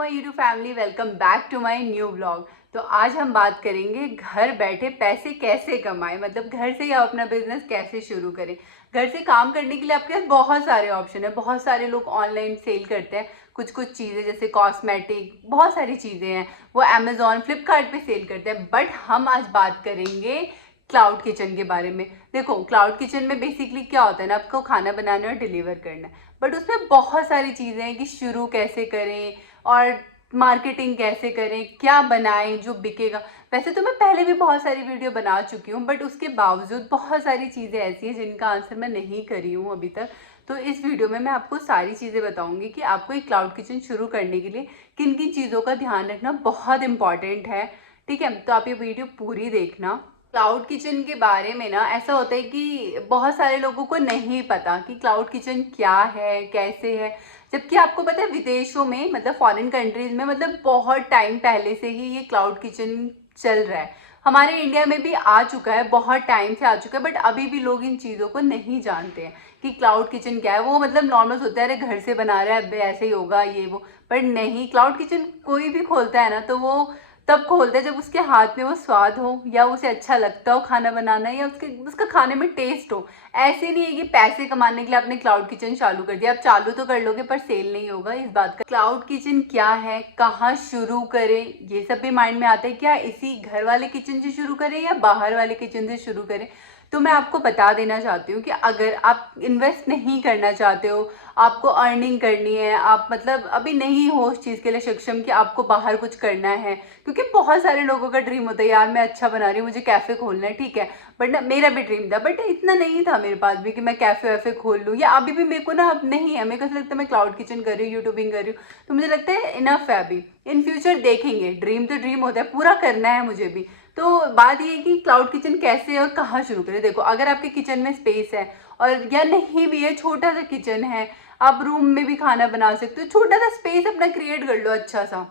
My YouTube family, welcome back to my new vlog. तो आज हम बात करेंगे घर बैठे पैसे कैसे कमाएं, मतलब घर से आप अपना बिजनेस कैसे शुरू करें। घर से काम करने के लिए आपके पास बहुत सारे ऑप्शन है। बहुत सारे लोग ऑनलाइन सेल करते हैं कुछ कुछ चीज़ें, जैसे कॉस्मेटिक, बहुत सारी चीज़ें हैं वो अमेजोन फ्लिपकार्ट पे सेल करते हैं। बट हम आज बात करेंगे क्लाउड किचन के बारे में। देखो, क्लाउड किचन में बेसिकली क्या होता है ना, आपको खाना बनाना और डिलीवर करना है। बट उसमें बहुत सारी चीज़ें हैं कि शुरू कैसे करें और मार्केटिंग कैसे करें, क्या बनाएं जो बिकेगा। वैसे तो मैं पहले भी बहुत सारी वीडियो बना चुकी हूँ, बट उसके बावजूद बहुत सारी चीज़ें ऐसी हैं जिनका आंसर मैं नहीं करी हूँ अभी तक। तो इस वीडियो में मैं आपको सारी चीज़ें बताऊंगी कि आपको एक क्लाउड किचन शुरू करने के लिए किन किन चीज़ों का ध्यान रखना बहुत इंपॉर्टेंट है। ठीक है, तो आप ये वीडियो पूरी देखना। क्लाउड किचन के बारे में ना ऐसा होता है कि बहुत सारे लोगों को नहीं पता कि क्लाउड किचन क्या है, कैसे है। जबकि आपको पता है विदेशों में, मतलब फॉरेन कंट्रीज में, मतलब बहुत टाइम पहले से ही ये क्लाउड किचन चल रहा है। हमारे इंडिया में भी आ चुका है, बहुत टाइम से आ चुका है, बट अभी भी लोग इन चीज़ों को नहीं जानते हैं कि क्लाउड किचन क्या है। वो मतलब नॉर्मल सोचते हैं अरे घर से बना रहा है, ऐसे ही होगा ये वो। पर नहीं, क्लाउड किचन कोई भी खोलता है ना तो वो तब खोलते हैं जब उसके हाथ में वो स्वाद हो, या उसे अच्छा लगता हो खाना बनाना, या उसका खाने में टेस्ट हो। ऐसे नहीं है कि पैसे कमाने के लिए आपने क्लाउड किचन चालू कर दिया। आप चालू तो कर लोगे पर सेल नहीं होगा। इस बात का क्लाउड किचन क्या है, कहाँ शुरू करें, ये सब भी माइंड में आता है। क्या इसी घर वाले किचन से शुरू करें या बाहर वाले किचन से शुरू करें। तो मैं आपको बता देना चाहती हूँ कि अगर आप इन्वेस्ट नहीं करना चाहते हो, आपको अर्निंग करनी है, आप मतलब अभी नहीं हो उस चीज़ के लिए सक्षम कि आपको बाहर कुछ करना है। क्योंकि बहुत सारे लोगों का ड्रीम होता है, यार मैं अच्छा बना रही हूँ, मुझे कैफ़े खोलना है, ठीक है। बट ना, मेरा भी ड्रीम था, बट इतना नहीं था मेरे पास भी कि मैं कैफ़े वैफे खोल लूँ। या अभी भी मेरे को ना अब नहीं है, मेरे को ऐसा लगता है मैं क्लाउड किचन कर रही हूँ, यूट्यूबिंग कर रही हूँ, तो मुझे लगता है इनफ है अभी। इन फ्यूचर देखेंगे, ड्रीम तो ड्रीम होता है, पूरा करना है मुझे भी। तो बात ये है कि क्लाउड किचन कैसे और कहाँ शुरू करें। देखो, अगर आपके किचन में स्पेस है, और या नहीं भी है, छोटा सा किचन है, आप रूम में भी खाना बना सकते हो, छोटा सा स्पेस अपना क्रिएट कर लो अच्छा सा।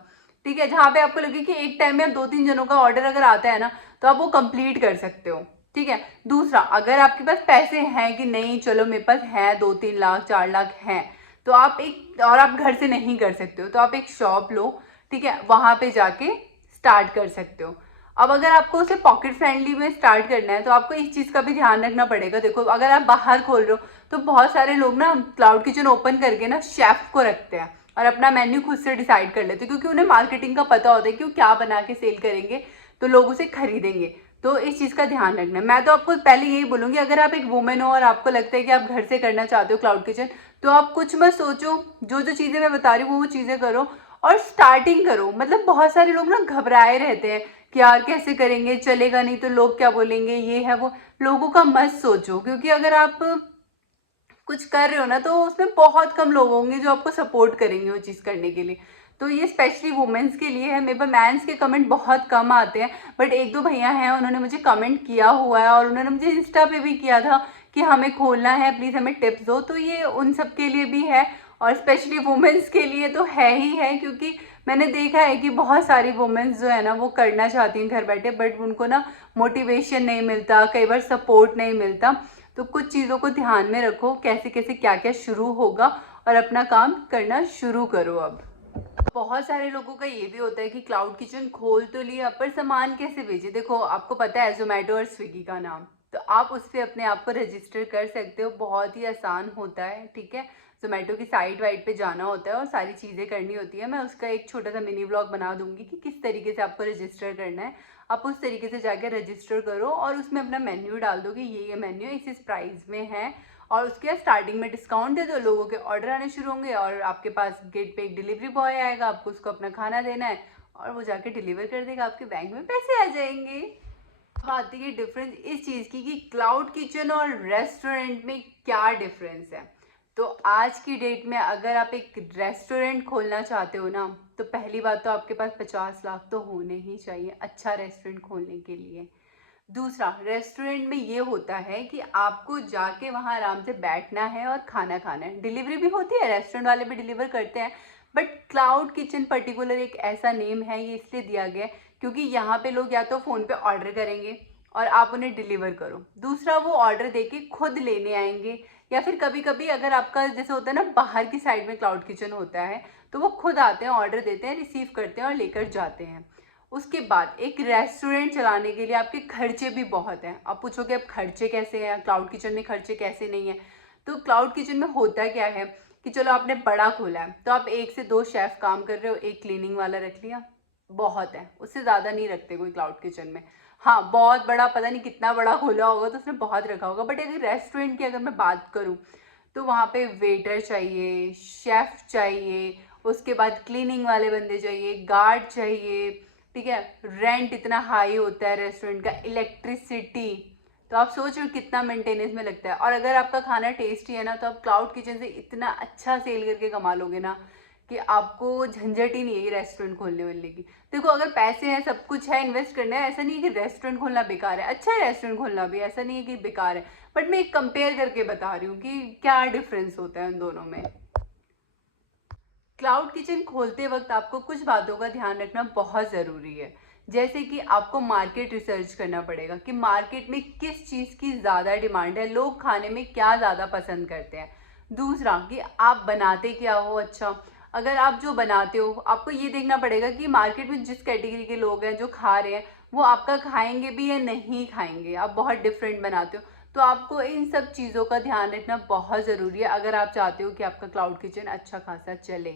ठीक है, जहाँ पे आपको लगे कि एक टाइम में 2-3 जनों का ऑर्डर अगर आता है ना तो आप वो कंप्लीट कर सकते हो। ठीक है। दूसरा, अगर आपके पास पैसे हैं कि नहीं, चलो मेरे पास है 2-3 लाख 4 लाख हैं, तो आप एक, और आप घर से नहीं कर सकते हो तो आप एक शॉप लो। ठीक है, वहां पे जाके स्टार्ट कर सकते हो। अब अगर आपको उसे पॉकेट फ्रेंडली में स्टार्ट करना है तो आपको इस चीज़ का भी ध्यान रखना पड़ेगा। देखो, अगर आप बाहर खोल रहे हो तो बहुत सारे लोग ना क्लाउड किचन ओपन करके ना शेफ को रखते हैं और अपना मेन्यू खुद से डिसाइड कर लेते हैं, क्योंकि उन्हें मार्केटिंग का पता होता है कि वो क्या बना के सेल करेंगे तो लोग उसे खरीदेंगे। तो इस चीज़ का ध्यान रखना है। मैं तो आपको पहले यही बोलूँगी, अगर आप एक वुमेन हो और आपको लगता है कि आप घर से करना चाहते हो क्लाउड किचन, तो आप कुछ मत सोचो, जो जो चीज़ें मैं बता रही हूँ वो चीज़ें करो और स्टार्टिंग करो। मतलब बहुत सारे लोग ना घबराए रहते हैं कि यार कैसे करेंगे, चलेगा नहीं तो लोग क्या बोलेंगे, ये है वो। लोगों का मत सोचो, क्योंकि अगर आप कुछ कर रहे हो ना तो उसमें बहुत कम लोग होंगे जो आपको सपोर्ट करेंगे वो चीज़ करने के लिए। तो ये स्पेशली वुमेन्स के लिए है। मेरे पास मैंस के कमेंट बहुत कम आते हैं, बट एक दो भैया हैं उन्होंने मुझे कमेंट किया हुआ है, और उन्होंने मुझे इंस्टा पे भी किया था कि हमें खोलना है, प्लीज़ हमें टिप्स दो। तो ये उन सब के लिए भी है, और स्पेशली वुमेन्स के लिए तो है ही है, क्योंकि मैंने देखा है कि बहुत सारी वुमेन्स जो है ना वो करना चाहती हैं घर बैठे, बट उनको ना मोटिवेशन नहीं मिलता, कई बार सपोर्ट नहीं मिलता। तो कुछ चीज़ों को ध्यान में रखो, कैसे कैसे क्या क्या शुरू होगा, और अपना काम करना शुरू करो। अब बहुत सारे लोगों का ये भी होता है कि क्लाउड किचन खोल तो लिया पर सामान कैसे भेजे। देखो, आपको पता है जोमेटो और स्विगी का नाम, तो आप उस पर अपने आप को रजिस्टर कर सकते हो, बहुत ही आसान होता है। ठीक है, जोमेटो की साइट वाइट पे जाना होता है और सारी चीज़ें करनी होती है। मैं उसका एक छोटा सा मिनी ब्लॉग बना दूंगी कि किस तरीके से आपको रजिस्टर करना है। आप उस तरीके से जाकर रजिस्टर करो और उसमें अपना मेन्यू डाल दो कि ये मेन्यू इस प्राइस में है, और उसके बाद स्टार्टिंग में डिस्काउंट दे दो, लोगों के ऑर्डर आने शुरू होंगे और आपके पास गेट पे एक डिलीवरी बॉय आएगा, आपको उसको अपना खाना देना है और वो जाके डिलीवर कर देगा, आपके बैंक में पैसे आ जाएंगे। अब आती है डिफरेंस इस चीज़ की कि क्लाउड किचन और रेस्टोरेंट में क्या डिफरेंस है। तो आज की डेट में अगर आप एक रेस्टोरेंट खोलना चाहते हो ना, तो पहली बात तो आपके पास 50 लाख तो होने ही चाहिए अच्छा रेस्टोरेंट खोलने के लिए। दूसरा, रेस्टोरेंट में ये होता है कि आपको जाके वहाँ आराम से बैठना है और खाना खाना है। डिलीवरी भी होती है, रेस्टोरेंट वाले भी डिलीवर करते हैं, बट क्लाउड किचन पर्टिकुलर एक ऐसा नेम है, ये इसलिए दिया गया है क्योंकि यहाँ पे लोग या तो फ़ोन पे ऑर्डर करेंगे और आप उन्हें डिलीवर करो। दूसरा, वो ऑर्डर देके खुद लेने आएंगे, या फिर कभी कभी अगर आपका जैसे होता है ना बाहर की साइड में क्लाउड किचन होता है, तो वो खुद आते हैं, ऑर्डर देते हैं, रिसीव करते हैं और लेकर जाते हैं। उसके बाद एक रेस्टोरेंट चलाने के लिए आपके खर्चे भी बहुत हैं। आप पूछोगे अब खर्चे कैसे हैं, क्लाउड किचन में खर्चे कैसे नहीं है? तो क्लाउड किचन में होता क्या है कि चलो आपने बड़ा खोला है तो आप 1 से 2 शेफ काम कर रहे हो, एक क्लीनिंग वाला रख लिया, बहुत है, उससे ज़्यादा नहीं रखते कोई क्लाउड किचन में। हाँ, बहुत बड़ा पता नहीं कितना बड़ा खोला होगा तो उसने बहुत रखा होगा, बट अगर रेस्टोरेंट की अगर मैं बात करूँ तो वहाँ पे वेटर चाहिए, शेफ चाहिए, उसके बाद क्लीनिंग वाले बंदे चाहिए, गार्ड चाहिए, ठीक है। रेंट इतना हाई होता है रेस्टोरेंट का, इलेक्ट्रिसिटी, तो आप सोच रहे हो कितना मेंटेनेंस में लगता है। और अगर आपका खाना टेस्टी है ना तो आप क्लाउड किचन से इतना अच्छा सेल करके कमा लोगे ना कि आपको झंझट ही नहीं है रेस्टोरेंट खोलने वोलने की। देखो अगर पैसे हैं, सब कुछ है, इन्वेस्ट करना है, ऐसा नहीं है कि रेस्टोरेंट खोलना बेकार है, अच्छा है रेस्टोरेंट खोलना भी, ऐसा नहीं है कि बेकार है, बट मैं एक कंपेयर करके बता रही हूँ कि क्या डिफरेंस होता है उन दोनों में। क्लाउड किचन खोलते वक्त आपको कुछ बातों का ध्यान रखना बहुत ज़रूरी है। जैसे कि आपको मार्केट रिसर्च करना पड़ेगा कि मार्केट में किस चीज़ की ज़्यादा डिमांड है, लोग खाने में क्या ज़्यादा पसंद करते हैं। दूसरा कि आप बनाते क्या हो, अच्छा अगर आप जो बनाते हो आपको ये देखना पड़ेगा कि मार्केट में जिस कैटेगरी के लोग हैं जो खा रहे हैं वो आपका खाएंगे भी या नहीं खाएंगे। आप बहुत डिफरेंट बनाते हो तो आपको इन सब चीज़ों का ध्यान रखना बहुत ज़रूरी है अगर आप चाहते हो कि आपका क्लाउड किचन अच्छा खासा चले।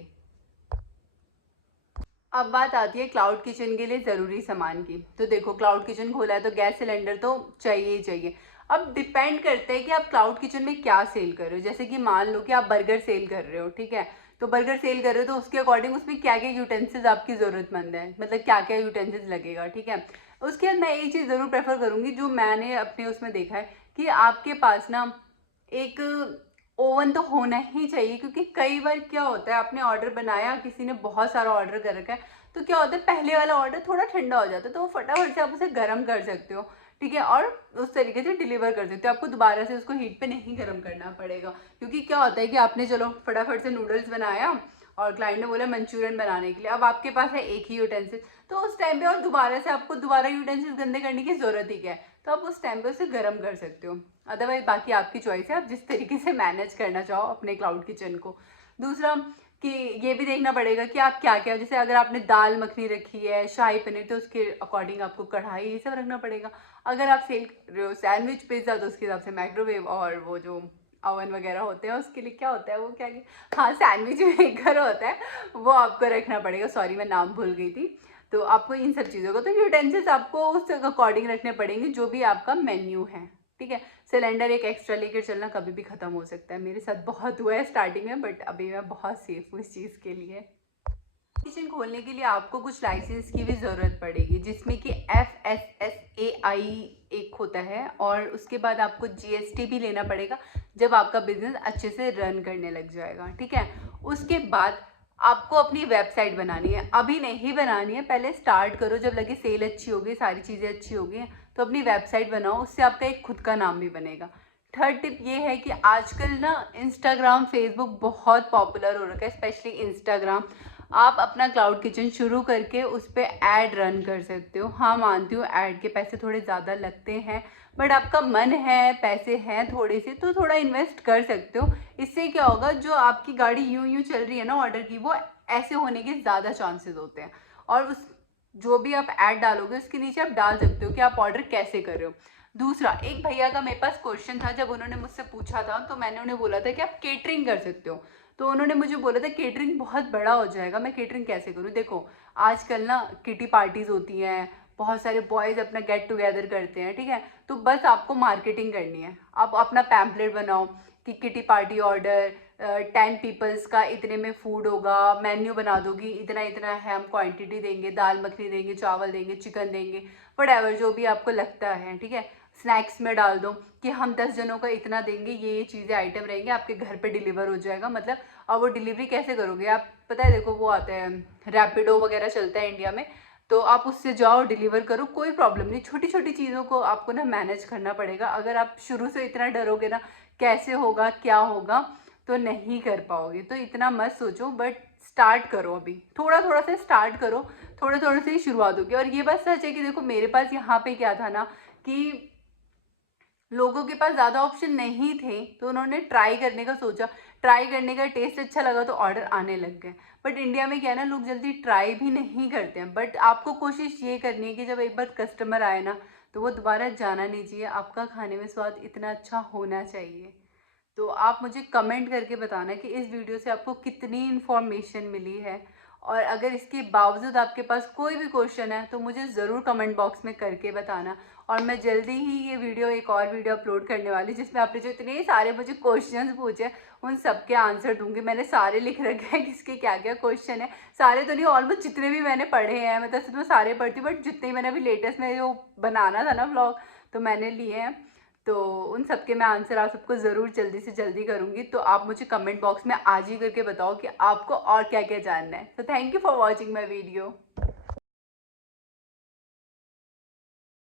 अब बात आती है क्लाउड किचन के लिए ज़रूरी सामान की। तो देखो क्लाउड किचन खोला है तो गैस सिलेंडर तो चाहिए ही चाहिए। अब डिपेंड करता है कि आप क्लाउड किचन में क्या सेल कर रहे हो। जैसे कि मान लो कि आप बर्गर सेल कर रहे हो, ठीक है, तो बर्गर सेल कर रहे हो तो उसके अकॉर्डिंग उसमें क्या क्या यूटेंसिल्स आपकी ज़रूरतमंद है, मतलब क्या क्या यूटेंसिल्स लगेगा, ठीक है। उसके बाद मैं एक चीज़ ज़रूर प्रेफर करूँगी जो मैंने अपने उसमें देखा है कि आपके पास ना एक ओवन तो होना ही चाहिए। क्योंकि कई बार क्या होता है आपने ऑर्डर बनाया, किसी ने बहुत सारा ऑर्डर कर रखा है, तो क्या होता है पहले वाला ऑर्डर थोड़ा ठंडा हो जाता है तो वो फटाफट से आप उसे गर्म कर सकते हो, ठीक है, और उस तरीके से डिलीवर कर सकते हो। आपको दोबारा से उसको हीट पे नहीं गर्म करना पड़ेगा। क्योंकि क्या होता है कि आपने चलो फटाफट से नूडल्स बनाया और क्लाइंट ने बोला मंचूरियन बनाने के लिए, अब आपके पास है एक ही यूटेंसिल, तो उस टाइम पे और दोबारा से आपको दोबारा यूटेंसिल गंदे करने की जरूरत ही क्या है, तो आप उस टाइम पे उसे गर्म कर सकते हो। अदरवाइज बाकी आपकी चॉइस है, आप जिस तरीके से मैनेज करना चाहो अपने क्लाउड किचन को। दूसरा कि ये भी देखना पड़ेगा कि आप क्या क्या, जैसे अगर आपने दाल मखनी रखी है, शाही पनीर, तो उसके अकॉर्डिंग आपको कढ़ाई ये सब रखना पड़ेगा। अगर आप सेल कर रहे हो सैंडविच पिज्ज़ा तो उसके हिसाब से माइक्रोवेव और वो जो ओवन वगैरह होते हैं उसके लिए क्या होता है वो क्या, हाँ सैंडविच मेकर होता है, वो आपको रखना पड़ेगा। सॉरी मैं नाम भूल गई थी। तो आपको इन सब चीज़ों को, तो यूटेंसिल्स आपको उस अकॉर्डिंग रखने पड़ेंगे जो भी आपका मेन्यू है, ठीक है। सिलेंडर एक एक्स्ट्रा लेकर चलना कभी भी ख़त्म हो सकता है, मेरे साथ बहुत हुआ है स्टार्टिंग में, बट अभी मैं बहुत सेफ हूँ इस चीज़ के लिए। किचन खोलने के लिए आपको कुछ लाइसेंस की भी ज़रूरत पड़ेगी, जिसमें कि FSSAI एक होता है, और उसके बाद आपको GST भी लेना पड़ेगा जब आपका बिजनेस अच्छे से रन करने लग जाएगा, ठीक है। उसके बाद आपको अपनी वेबसाइट बनानी है, अभी नहीं बनानी है, पहले स्टार्ट करो, जब लगे सेल अच्छी होगी, सारी चीज़ें अच्छी होगी तो अपनी वेबसाइट बनाओ, उससे आपका एक खुद का नाम भी बनेगा। थर्ड टिप ये है कि आजकल ना इंस्टाग्राम फेसबुक बहुत पॉपुलर हो रखा है, स्पेशली इंस्टाग्राम। आप अपना क्लाउड किचन शुरू करके उस पर ऐड रन कर सकते हो। हाँ मानती हूँ ऐड के पैसे थोड़े ज़्यादा लगते हैं, बट आपका मन है, पैसे हैं थोड़े से, तो थोड़ा इन्वेस्ट कर सकते हो। इससे क्या होगा, जो आपकी गाड़ी यूं यूं चल रही है ना ऑर्डर की, वो ऐसे होने के ज़्यादा चांसेस होते हैं। और उस जो भी आप ऐड डालोगे उसके नीचे आप डाल सकते हो कि आप ऑर्डर कैसे कर रहे हो। दूसरा, एक भैया का मेरे पास क्वेश्चन था, जब उन्होंने मुझसे पूछा था तो मैंने उन्हें बोला था कि आप केटरिंग कर सकते हो। तो उन्होंने मुझे बोला था केटरिंग बहुत बड़ा हो जाएगा, मैं केटरिंग कैसे करूँ। देखो आजकल ना किटी पार्टीज होती हैं, बहुत सारे बॉयज़ अपना गेट टुगेदर करते हैं, ठीक है। तो बस आपको मार्केटिंग करनी है, आप अपना पैम्पलेट बनाओ कि किटी पार्टी ऑर्डर 10 पीपल्स का इतने में फूड होगा, मेन्यू बना दोगी, इतना इतना है, हम क्वांटिटी देंगे, दाल मखनी देंगे, चावल देंगे, चिकन देंगे, वट जो भी आपको लगता है, ठीक है। स्नैक्स में डाल दो कि हम 10 जनों का इतना देंगे, ये चीज़ें आइटम रहेंगे, आपके घर पे डिलीवर हो जाएगा। मतलब अब वो डिलीवरी कैसे करोगे आप, पता है देखो वो आता है रैपिडो वगैरह चलता है इंडिया में, तो आप उससे जाओ डिलीवर करो, कोई प्रॉब्लम नहीं। छोटी छोटी चीज़ों को आपको ना मैनेज करना पड़ेगा। अगर आप शुरू से इतना डरोगे ना कैसे होगा क्या होगा, तो नहीं कर पाओगे। तो इतना मत सोचो, बट स्टार्ट करो, अभी थोड़ा थोड़ा से स्टार्ट करो, थोड़े थोड़े से ही शुरुआत होगी। और ये बात सच है कि देखो मेरे पास यहाँ पे क्या था ना कि लोगों के पास ज़्यादा ऑप्शन नहीं थे, तो उन्होंने ट्राई करने का सोचा, ट्राई करने का टेस्ट अच्छा लगा तो ऑर्डर आने लग गए। बट इंडिया में क्या है ना, लोग जल्दी ट्राई भी नहीं करते हैं। बट आपको कोशिश ये करनी है कि जब एक बार कस्टमर आए ना तो वो दोबारा जाना नहीं चाहिए, आपका खाने में स्वाद इतना अच्छा होना चाहिए। तो आप मुझे कमेंट करके बताना कि इस वीडियो से आपको कितनी इन्फॉर्मेशन मिली है, और अगर इसके बावजूद आपके पास कोई भी क्वेश्चन है तो मुझे ज़रूर कमेंट बॉक्स में करके बताना। और मैं जल्दी ही ये वीडियो, एक और वीडियो अपलोड करने वाली जिसमें आपने जो इतने सारे मुझे क्वेश्चंस पूछे उन सब के आंसर दूंगी। मैंने सारे लिख रखे हैं किसके क्या क्या क्वेश्चन है, सारे तो नहीं, ऑलमोस्ट जितने भी मैंने पढ़े हैं, मतलब तो मैं सारे पढ़ती हूँ, बट जितने ही मैंने अभी लेटेस्ट में जो बनाना था ना व्लॉग, तो मैंने लिए हैं। तो उन सब के मैं आंसर आप सबको ज़रूर जल्दी से जल्दी करूँगी। तो आप मुझे कमेंट बॉक्स में आज ही करके बताओ कि आपको और क्या क्या जानना है। तो thank you for watching my video.